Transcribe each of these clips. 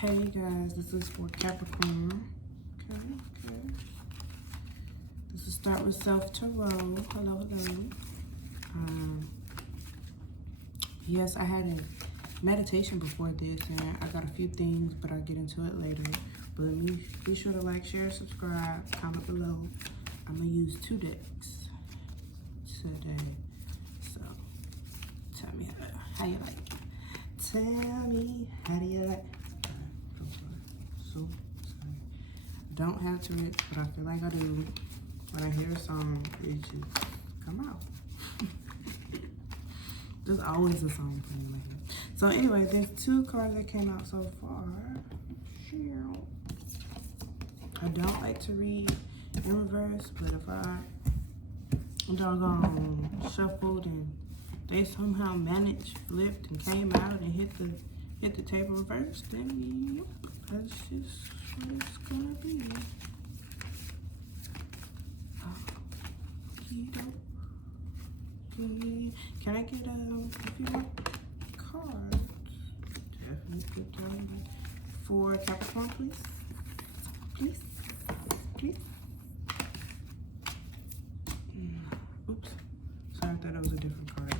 Hey guys, this is for Capricorn. Okay. This is Start With Self Tarot. Hello. Yes, I had a meditation before this, and I got a few things, but I'll get into it later. But be sure to like, share, subscribe, comment below. I'm gonna use 2 decks today. So tell me how you like it. Tell me how do you like it. So sorry. Don't have to it, but I feel like I do. When I hear a song, it just come out. There's always a song playing like that. So anyway, there's 2 cards that came out so far. I don't like to read in reverse, but if I doggone shuffled and they somehow managed, flipped, and came out and hit the table reverse, then yep, that's just what it's gonna be. Can I get a few more cards? Definitely put down for Capricorn, please. Please. Oops. Sorry, I thought that was a different card.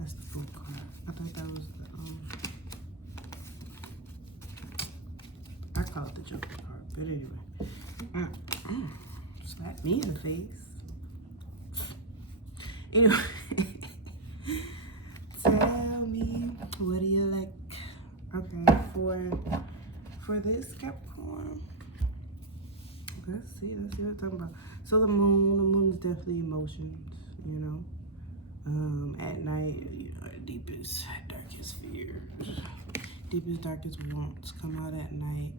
That's the full card. I thought that was the I call it the Joker card, but anyway. Slap me in the face. Anyway, tell me, what do you like? Okay, for this Capricorn, let's see what I'm talking about. So the moon is definitely emotions, you know. At night, you know, the deepest, darkest fears, deepest, darkest wants come out at night.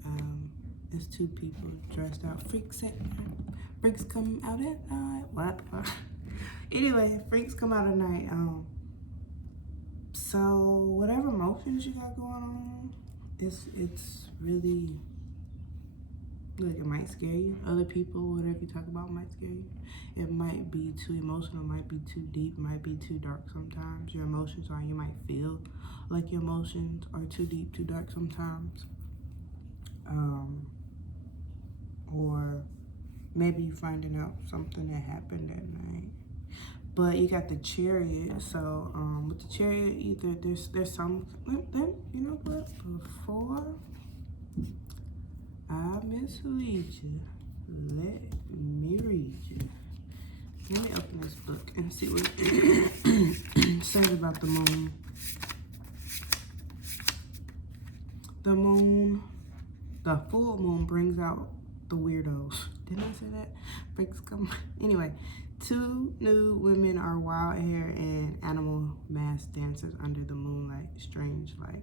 It's 2 people dressed out. Freaks come out at night. What? Anyway, freaks come out at night. So whatever emotions you got going on, it's really, look, it might scare you. Other people, whatever you talk about might scare you. It might be too emotional, might be too deep, might be too dark sometimes. Your emotions are, you might feel like your emotions are too deep, too dark sometimes. Or maybe you finding out something that happened that night. But you got the Chariot, so with the Chariot, either there's some, then, you know what, before I mislead you, let me read you. Let me open this book and see what it says about the moon. The moon, the full moon brings out the weirdos. Didn't I say that? Breaks come. Anyway, 2 nude women are wild hair and animal masked dancers under the moonlight. Strange light.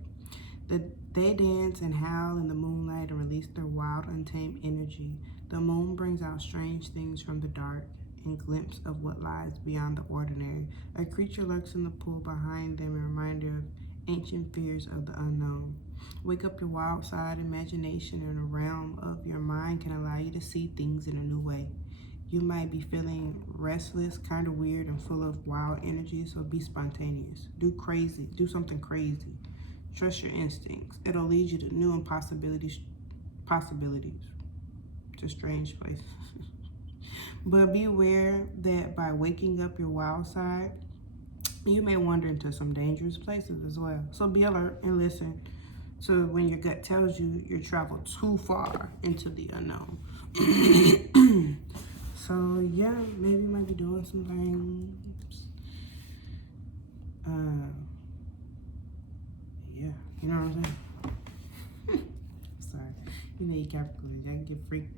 They dance and howl in the moonlight and release their wild, untamed energy. The moon brings out strange things from the dark and glimpse of what lies beyond the ordinary. A creature lurks in the pool behind them, a reminder of ancient fears of the unknown. Wake up your wild side. Imagination in a realm of your mind can allow you to see things in a new way. You might be feeling restless, kind of weird, and full of wild energy, so be spontaneous. Do something crazy. Trust your instincts. It'll lead you to new possibilities to strange places. But be aware that by waking up your wild side, you may wander into some dangerous places as well. So be alert and listen. So when your gut tells you you're traveled too far into the unknown. So yeah, maybe you might be doing some things. Yeah, you know what I'm saying? Sorry. You know you Capricorn, I can get freaked.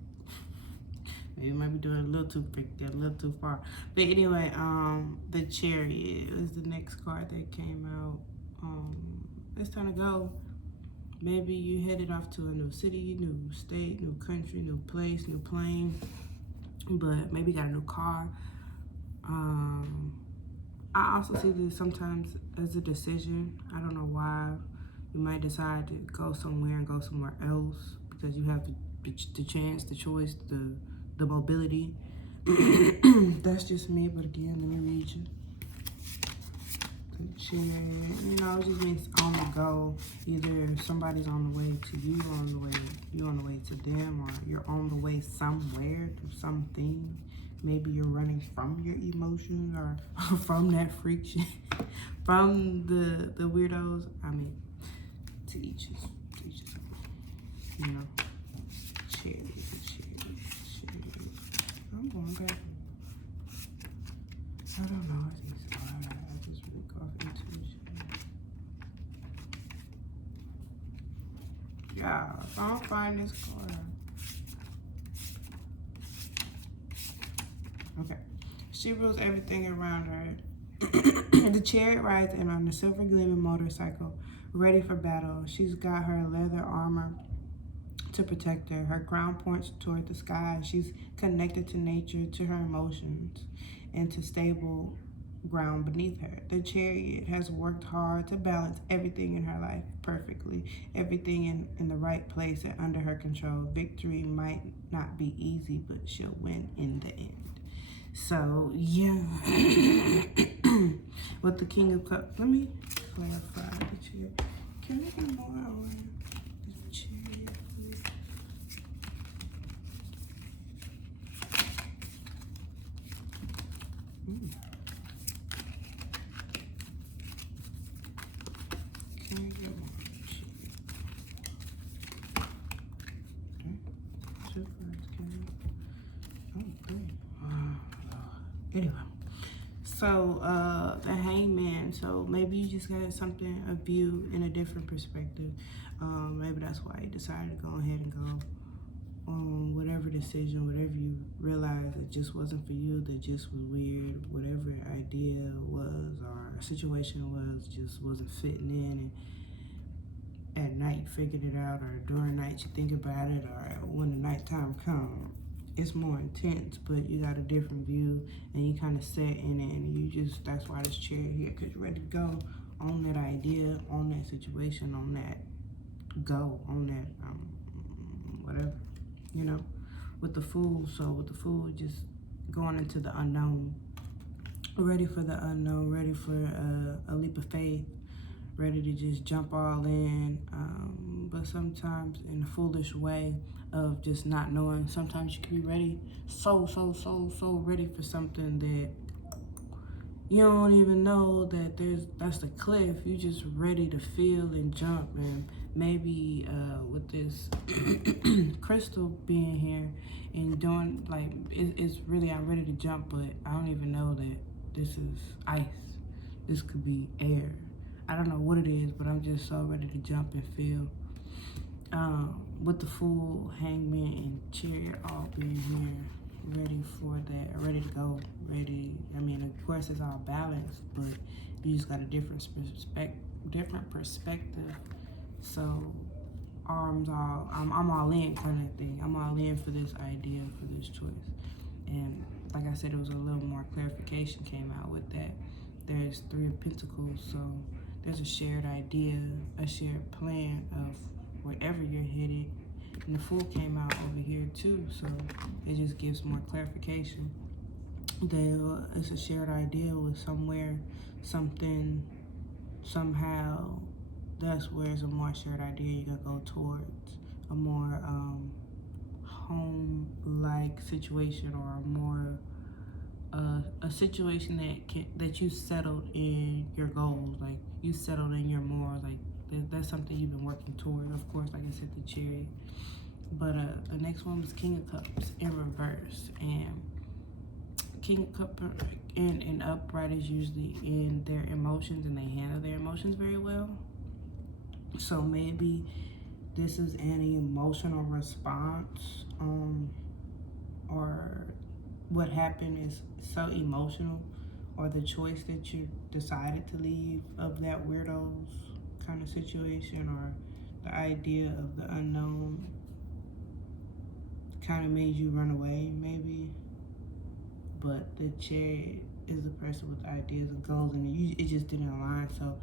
Maybe you might be doing a little too freaked, a little too far. But anyway, the Chariot is the next card that came out. It's time to go. Maybe you headed off to a new city, new state, new country, new place, new plane, but maybe got a new car. I also see this sometimes as a decision. I don't know why. You might decide to go somewhere and go somewhere else because you have the chance, the choice, the mobility. That's just me, but again, let me read you. The Chariot, you know, it just means on the go. Either somebody's on the way to you, you're on the way to them, or you're on the way somewhere to something. Maybe you're running from your emotions or from that freak shit, from the weirdos. I mean, to each his own, you know. Chariot. I'm going back. I don't know. I think so. I just really go off intuition. Yeah, I don't find this card. Okay. She rules everything around her. The Chariot rides in on a silver gleaming motorcycle, ready for battle. She's got her leather armor to protect her. Her crown points toward the sky. She's connected to nature, to her emotions, and to stable ground beneath her. The Chariot has worked hard to balance everything in her life perfectly, everything in the right place and under her control. Victory might not be easy, but she'll win in the end. So, yeah. With the King of Cups, let me clarify the Chariot. Can I get more on the Chariot, please? Can I get more? Okay. Two cards, can I? Oh, great. Anyway, so the Hangman. So maybe you just got something, a view in a different perspective. Maybe that's why you decided to go ahead and go on whatever decision, whatever you realized it just wasn't for you, that just was weird, whatever idea was or situation was, just wasn't fitting in. And at night you figured it out, or during night you think about it, or when the nighttime comes, it's more intense, but you got a different view and you kind of set in it, and you just, that's why this Chariot here, because you're ready to go on that idea, on that situation, on that go, on that whatever, you know. With the Fool, so with the Fool, just going into the unknown, ready for the unknown, ready for a leap of faith, ready to just jump all in, but sometimes in a foolish way of just not knowing. Sometimes you can be ready, so ready for something that you don't even know that that's the cliff. You just ready to feel and jump. And maybe with this crystal being here and doing, like, it's really, I'm ready to jump, but I don't even know that this is ice. This could be air. I don't know what it is, but I'm just so ready to jump and feel. With the Fool, Hangman, and Chariot all being here, ready for that, ready to go, ready. I mean, of course, it's all balanced, but you just got a different perspective. So, I'm all in kind of thing. I'm all in for this idea, for this choice. And like I said, it was a little more clarification came out with that. There's Three of Pentacles, so there's a shared idea, a shared plan of wherever you're headed. And the Fool came out over here too, so it just gives more clarification. It's a shared idea with somewhere, something, somehow. That's where it's a more shared idea you're gonna go towards, a more home-like situation, or a more a situation that you settled in your goals, like you settled in your morals, like that's something you've been working toward. Of course, like I said, the Chariot. But the next one was King of Cups in reverse, and King of Cups in upright is usually in their emotions, and they handle their emotions very well. So maybe this is an emotional response, or what happened is so emotional, or the choice that you decided to leave of that weirdos kind of situation, or the idea of the unknown kind of made you run away, maybe. But the Chariot is a person with ideas and goals, and it just didn't align. So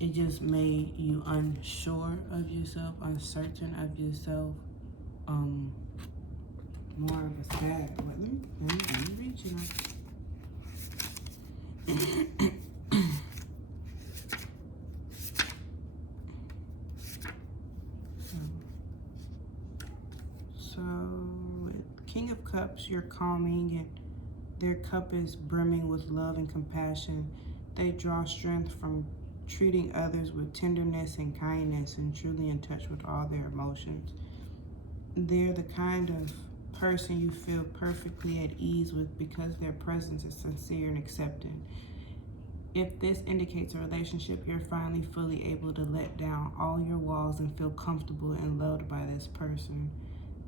it just made you unsure of yourself, uncertain of yourself, more of a sad. Let me reach it. So, with King of Cups, you're calming and their cup is brimming with love and compassion. They draw strength from treating others with tenderness and kindness and truly in touch with all their emotions. They're the kind of person you feel perfectly at ease with because their presence is sincere and accepting. If this indicates a relationship, you're finally fully able to let down all your walls and feel comfortable and loved by this person.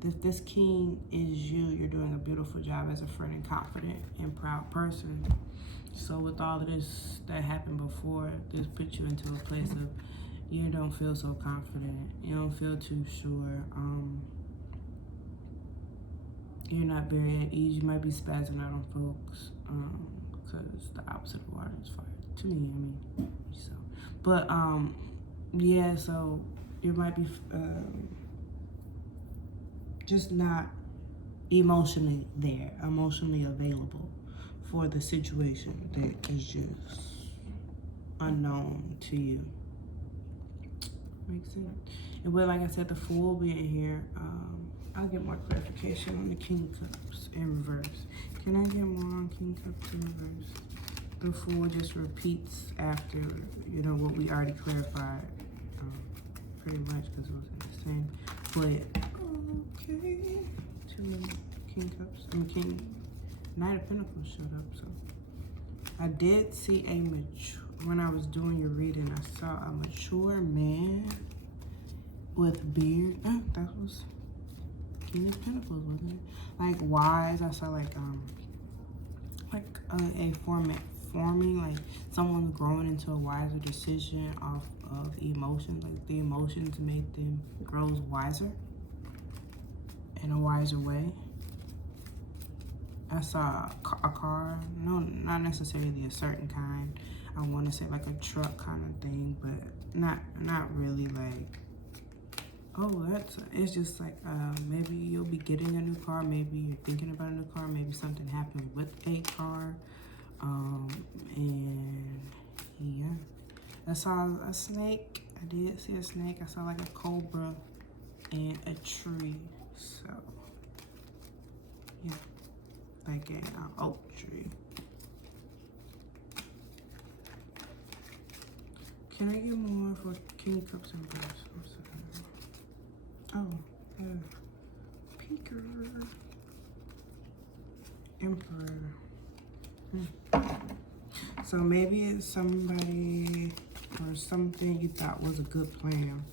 If this king is you, you're doing a beautiful job as a friend and confident and proud person. So with all of this that happened before, this puts you into a place of you don't feel so confident. You don't feel too sure. You're not very at ease. You might be spazzing out on folks because the opposite of water is fire. To me, I mean, so. But, yeah, so you might be just not emotionally there, emotionally available for the situation that is just unknown to you. Makes sense. And well, like I said, the Fool being here, I'll get more clarification on the King Cups in reverse. Can I get more on King Cups in reverse? The Fool just repeats after, you know, what we already clarified, pretty much because it was the same. But, okay. Two King Cups, Knight of Pentacles showed up, so. I did see when I was doing your reading, I saw a mature man with beard. Oh, that was King of Pentacles, wasn't it? Like wise. I saw like a forming, like someone growing into a wiser decision off of emotions. Like the emotions made them grow wiser in a wiser way. I saw a car, no, not necessarily a certain kind. I want to say like a truck kind of thing, but not really like, oh, it's just like, maybe you'll be getting a new car, maybe you're thinking about a new car, maybe something happened with a car, and yeah. I saw a snake, I did see a snake, I saw like a cobra and a tree, so, yeah, like an oak tree. Can I get more for King of Cups and Reverse? Oh, Peeker. Emperor. So maybe it's somebody or something you thought was a good plan.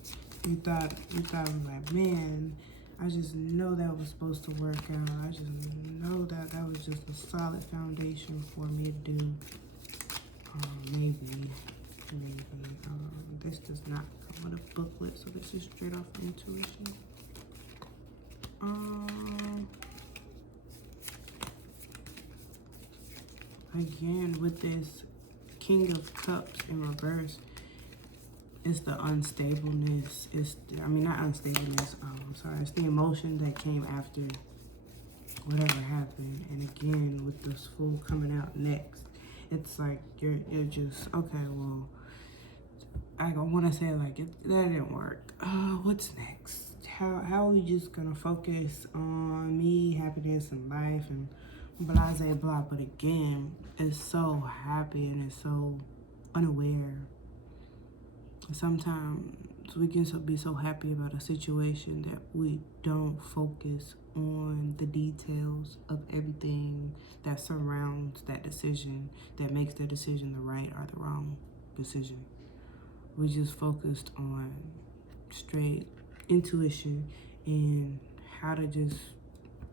You thought it was like, man, I just know that was supposed to work out. I just know that was just a solid foundation for me to do. Maybe. This does not come with a booklet, so this is straight off intuition. Again, with this King of Cups in reverse, it's the unstableness. Not unstableness. It's the emotion that came after whatever happened. And again, with this Fool coming out next, it's like you're just, okay, well, I don't want to say like that didn't work. What's next? How are we just gonna focus on me, happiness, and life, and blah, blah, blah? But again, it's so happy and it's so unaware. Sometimes we can be so happy about a situation that we don't focus on the details of everything that surrounds that decision, that makes the decision the right or the wrong decision. We just focused on straight intuition and how to just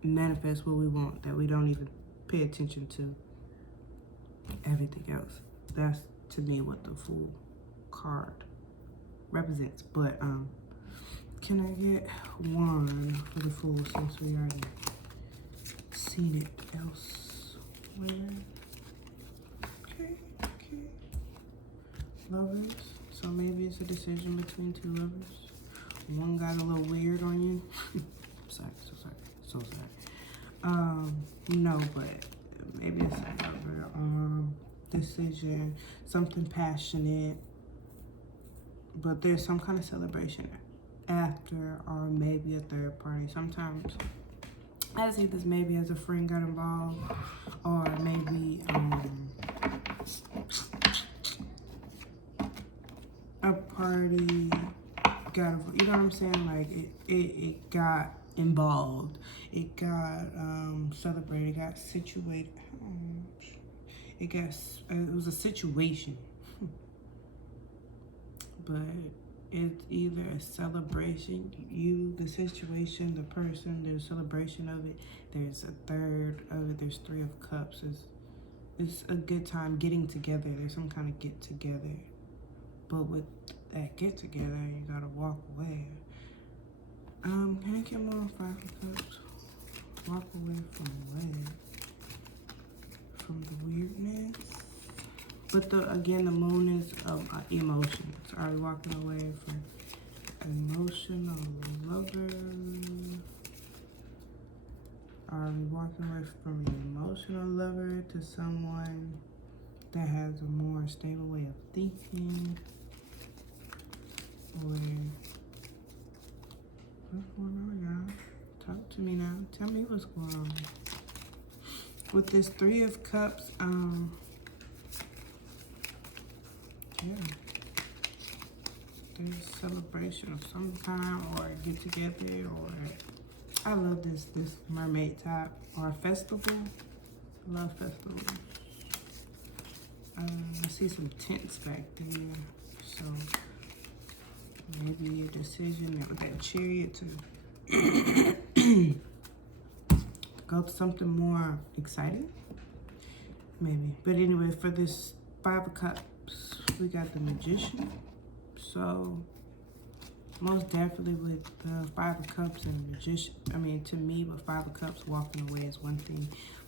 manifest what we want, that we don't even pay attention to everything else. That's, to me, what the Fool card represents. But can I get one for the Fool since we already seen it elsewhere? Okay. Lovers. So maybe it's a decision between two lovers. One got a little weird on you. So sorry. No, but maybe it's a lover. Decision, something passionate, but there's some kind of celebration after, or maybe a third party. Sometimes I see this maybe as a friend got involved, or maybe a party got involved. You know what I'm saying? Like it got involved. It got celebrated. It got situated. It was a situation. But it's either a celebration, you, the situation, the person, there's a celebration of it, there's a third of it, there's Three of Cups. It's a good time getting together. There's some kind of get together. But with that get together, you gotta walk away. Can I get more Five of Cups? Walk away from what? From the weirdness. But again, the moon is emotions. Are we walking away from emotional lover? Are we walking away from an emotional lover to someone that has a more stable way of thinking? Or what's going on, y'all? Talk to me now. Tell me what's going on. With this Three of Cups, yeah, there's a celebration of some kind, or a get together, or I love this mermaid top, or a festival. I love festival. I see some tents back there, so maybe a decision with that Chariot to go to something more exciting, maybe. But anyway, for this Five of Cups, we got the Magician. So most definitely with the Five of Cups and Magician, to me, with Five of Cups, walking away is one thing.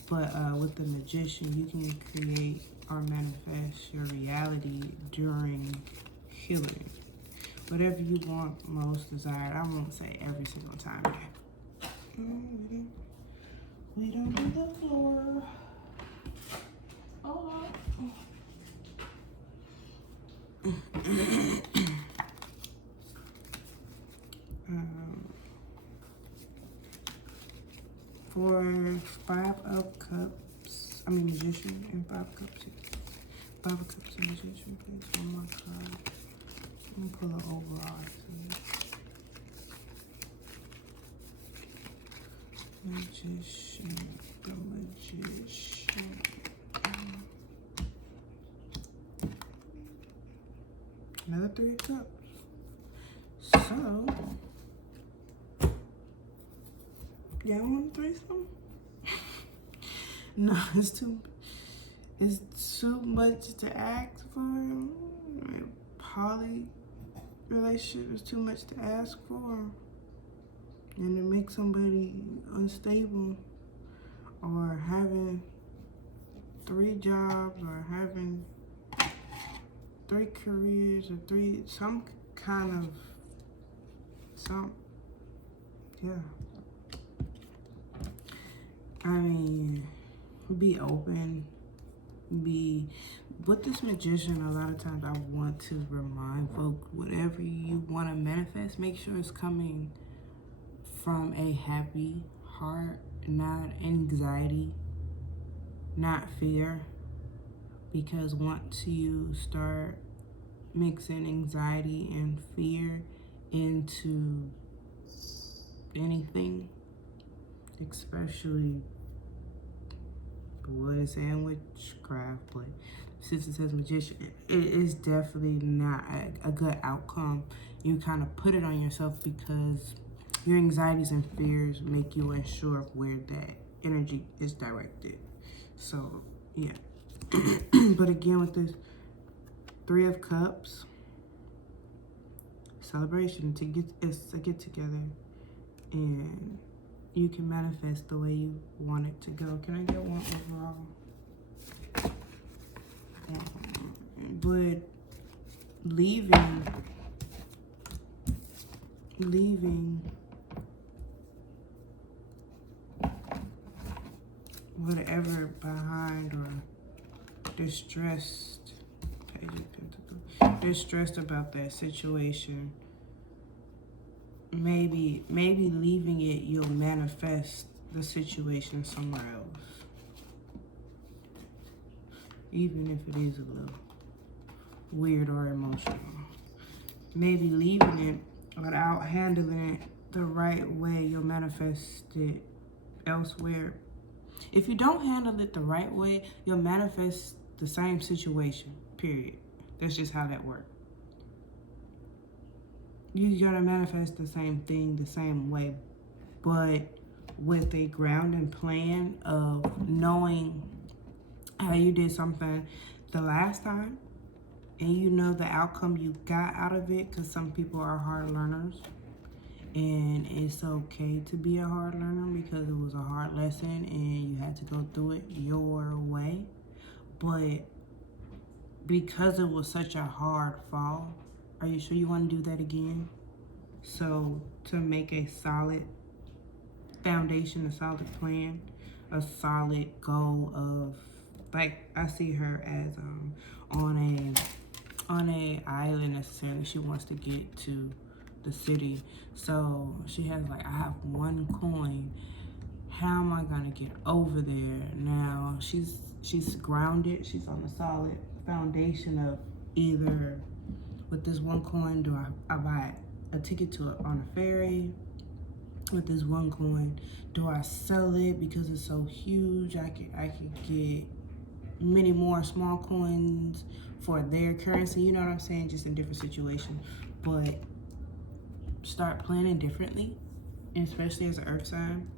But with the Magician, you can create or manifest your reality during healing. Whatever you want most desired. I won't say every single time. We don't do the floor. Oh. For Five of Cups, Magician and Five of Cups. Five of Cups and Magician, please. One more card. I'm gonna pull an overall. Magician, the Magician. Another Three of Cups. So, y'all want a threesome? No, it's too much to ask for. Poly relationship is too much to ask for. And it makes somebody unstable, or having 3 jobs, or having 3 careers, or yeah. Be open, with this Magician, a lot of times I want to remind folk, whatever you want to manifest, make sure it's coming from a happy heart, not anxiety, not fear. Because once you start mixing anxiety and fear into anything, especially what is saying witchcraft, but since it says Magician, it is definitely not a good outcome. You kind of put it on yourself because your anxieties and fears make you unsure of where that energy is directed. So, yeah. But again, with this Three of Cups, celebration, it's a get together, and you can manifest the way you want it to go. Can I get one overall? But leaving whatever behind, or distressed, Page of Pentacles, they're stressed about that situation, maybe leaving it, you'll manifest the situation somewhere else. Even if it is a little weird or emotional. Maybe leaving it without handling it the right way, you'll manifest it elsewhere. If you don't handle it the right way, you'll manifest the same situation, period. That's just how that works. You gotta manifest the same thing the same way, but with a grounding plan of knowing how you did something the last time, and you know the outcome you got out of it, because some people are hard learners, and it's okay to be a hard learner because it was a hard lesson and you had to go through it your way. But because it was such a hard fall, are you sure you want to do that again? So to make a solid foundation, a solid plan, a solid goal of, like, I see her as on a island necessarily. She wants to get to the city. So she has like, I have one coin. How am I gonna get over there? Now she's grounded. She's on a solid foundation of either with this one coin, do I buy a ticket to on a ferry? With this one coin, do I sell it because it's so huge? I could get many more small coins for their currency. You know what I'm saying? Just in different situations. But start planning differently, especially as an earth sign.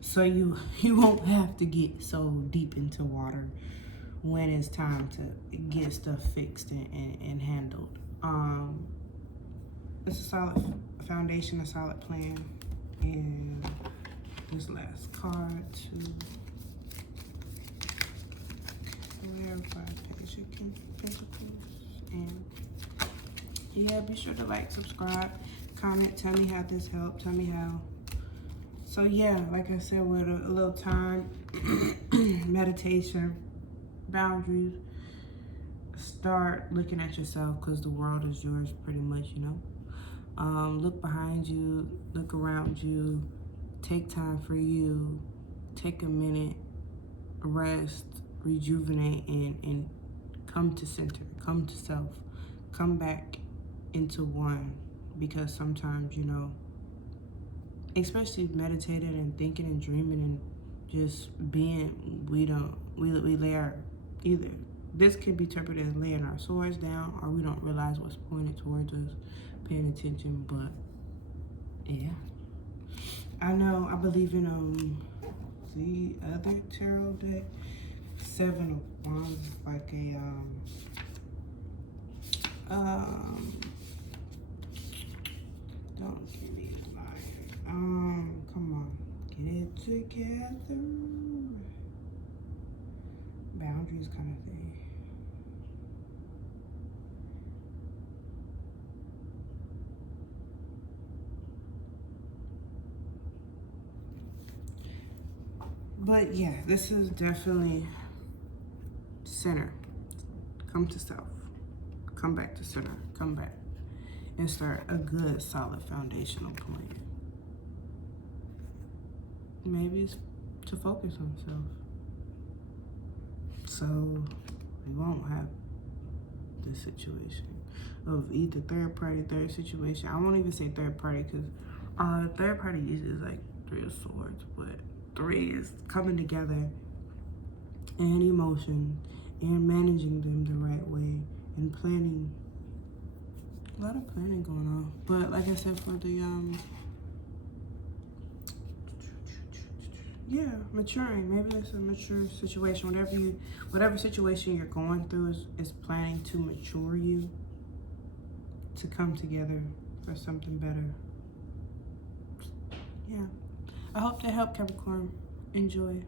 So you won't have to get so deep into water when it's time to get stuff fixed and handled. It's a solid foundation, a solid plan. And this last card to clarify Page of Pentacles. And yeah, be sure to like, subscribe, comment, tell me how this helped, tell me how. So yeah, like I said, with a little time, meditation, boundaries, start looking at yourself, because the world is yours pretty much, you know. Look behind you, look around you, take time for you, take a minute, rest, rejuvenate, and come to center, come to self, come back into one. Because sometimes, you know, especially meditating and thinking and dreaming and just being, we lay our, either this could be interpreted as laying our swords down, or we don't realize what's pointed towards us, paying attention. But yeah, I know, I believe in the other tarot deck, 7 of Wands, like a don't give me a liar. Come on, get it together. Boundaries kind of thing. But yeah, this is definitely center. Come to self. Come back to center. Come back and start a good, solid foundational plan. Maybe it's to focus on self, so we won't have this situation of either third situation. I won't even say third party, because third party usually is like 3 of Swords, but 3 is coming together and emotion and managing them the right way and planning. A lot of planning going on. But like I said, for the yeah, maturing. Maybe it's a mature situation. Whatever situation you're going through is planning to mature you to come together for something better. Yeah. I hope that helped, Capricorn. Enjoy.